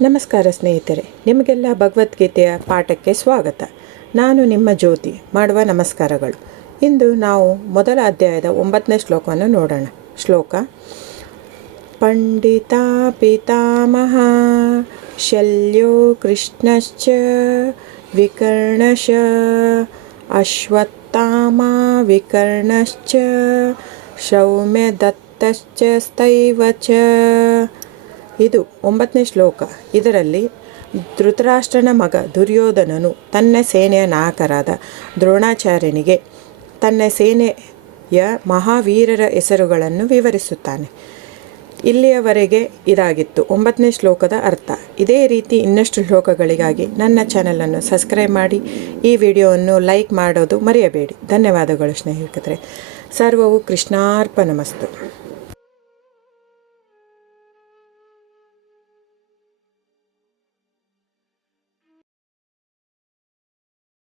ನಮಸ್ಕಾರ ಸ್ನೇಹಿತರೆ, ನಿಮಗೆಲ್ಲ ಭಗವದ್ಗೀತೆಯ ಪಾಠಕ್ಕೆ ಸ್ವಾಗತ. ನಾನು ನಿಮ್ಮ ಜ್ಯೋತಿ, ಮಾಡುವ ನಮಸ್ಕಾರಗಳು. ಇಂದು ನಾವು ಮೊದಲ ಅಧ್ಯಾಯದ ಒಂಬತ್ತನೇ ಶ್ಲೋಕವನ್ನು ನೋಡೋಣ. ಶ್ಲೋಕ, ಪಂಡಿತ ಪಿತಾಮಹ, ಶಲ್ಯೋ ಕೃಷ್ಣಶ್ಚ, ವಿಕರ್ಣಶ, ಅಶ್ವತ್ಥಾಮ ವಿಕರ್ಣಶ್ಚ ಸೌಮ್ಯ ದತ್ತಶ್ಚ ಸ್ಥೈವ ಚ ಇದು ಒಂಬತ್ತನೇ ಶ್ಲೋಕ. ಇದರಲ್ಲಿ, ಧೃತರಾಷ್ಟ್ರನ ಮಗ ದುರ್ಯೋಧನನು ತನ್ನ ಸೇನೆಯ ನಾಯಕರಾದ ದ್ರೋಣಾಚಾರ್ಯನಿಗೆ ತನ್ನ ಸೇನೆಯ ಮಹಾವೀರರ ಹೆಸರುಗಳನ್ನು ವಿವರಿಸುತ್ತಾನೆ. ಇಲ್ಲಿಯವರೆಗೆ ಇದಾಗಿತ್ತು ಒಂಬತ್ತನೇ ಶ್ಲೋಕದ ಅರ್ಥ. ಇದೇ ರೀತಿ ಇನ್ನಷ್ಟು ಶ್ಲೋಕಗಳಿಗಾಗಿ ನನ್ನ ಚಾನಲನ್ನು ಸಬ್ಸ್ಕ್ರೈಬ್ ಮಾಡಿ, ಈ ವಿಡಿಯೋವನ್ನು ಲೈಕ್ ಮಾಡೋದು ಮರೆಯಬೇಡಿ. ಧನ್ಯವಾದಗಳು ಸ್ನೇಹಿತರೆ. ಸರ್ವವು ಕೃಷ್ಣಾರ್ಪಣಮಸ್ತು.